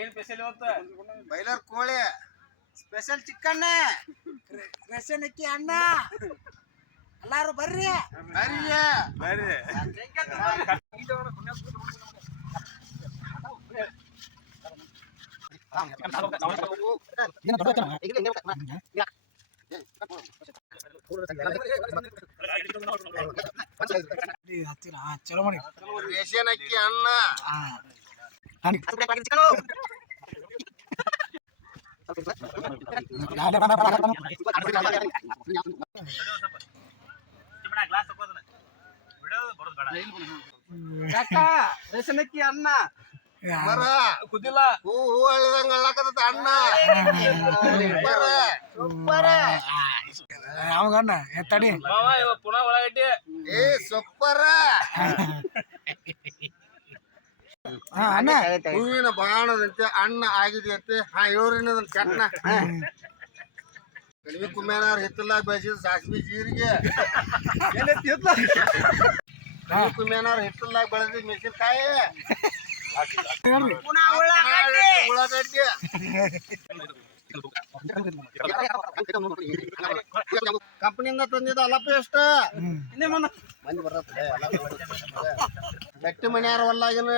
ಏನ್ ಸ್ಪೆಷಲ್ ಇವತ್ತ? ಬೈಲರ್ ಕೋಳಿ, ಸ್ಪೆಷಲ್ ಚಿಕನ್, ರೇಷನ್ ಅಕ್ಕಿ ಅನ್ನ. ಎಲ್ಲಾರು ಬರ್ರಿ ಬರ್ರಿ. ಚಲೋ ಮಾಡಿ ರೇಷನ್ ಅಕ್ಕಿ ಅನ್ನ. ರೇಷನ್ ಅಕ್ಕಿ ಅನ್ನ ಬರ ಕುದಿಲ್ಲ ಹೂ ಅಳ್ಳದಂಗ ಅಳ್ಳಕತ್ತ ಅನ್ನ. ಯಾವಾಗಣ್ಣ ತಡಿ ಮಾವ ಇವ ಪುನಃ ಒಳಗಡ್ಡಿ ಏ ಸೂಪರ್. ಅಣ್ಣ ಹೂವಿನ ಬಾಣದಂತೆ ಅನ್ನ ಆಗಿದೆಯಂತೆ. ಹಾ ಇವ್ರಿನ ಚಟ್ನ ಕಡಿಮೆ ಕುಮ್ಮೇನಾರ ಹಿತ್ತಲಾಗ ಬೆಳೆಸಿದ ಸಾಸಿವೆ ಜೀರಿಗೆ. ಕುಮ್ಮೇನಾರ ಹಿತ್ತಲಾಗ ಬೆಳೆಸಿದ ಮೆಣಸಿನಕಾಯಿ, ಉಳ್ಳಾಗಡ್ಡಿ, ಕಂಪನಿಯಿಂದ ತಂದಿದ್ದ ಅಲ್ಲ ಪೇಸ್ಟ್. ಮಂದಿ ಬರತ್ತೆ ಗಟ್ಟಿ ಮನೆಯಾರ ಹೊಲ್ಲಾಗಿನ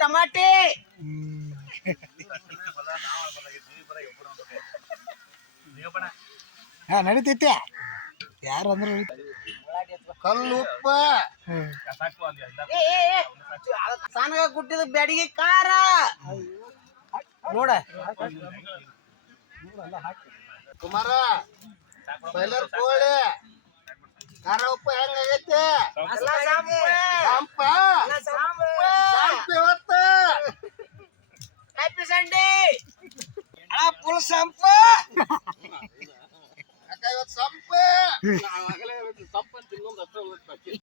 ಟಮಾಟಿ. ಹಾ ನಡೀತೈತೆ. ಯಾರು ಅಂದ್ರೆ ಕಲ್ಲು ಉಪ್ಪ, ಸಣ್ಣ ಕುಟ್ಟಿದ ಬ್ಯಾಡಿಗೆ ಖಾರ ನೋಡ. ಕುಮಾರ ಬೈಲರ್ ಕೋಳಿ ಖಾರ ಉಪ್ಪ ಹೆಂಗಾಗೈತೆ? ಇವತ್ತು ಹ್ಯಾಪಿ ಸಂಡೇ ಫುಲ್ ಸಂಪ. ಇವತ್ತು ಸಂಪ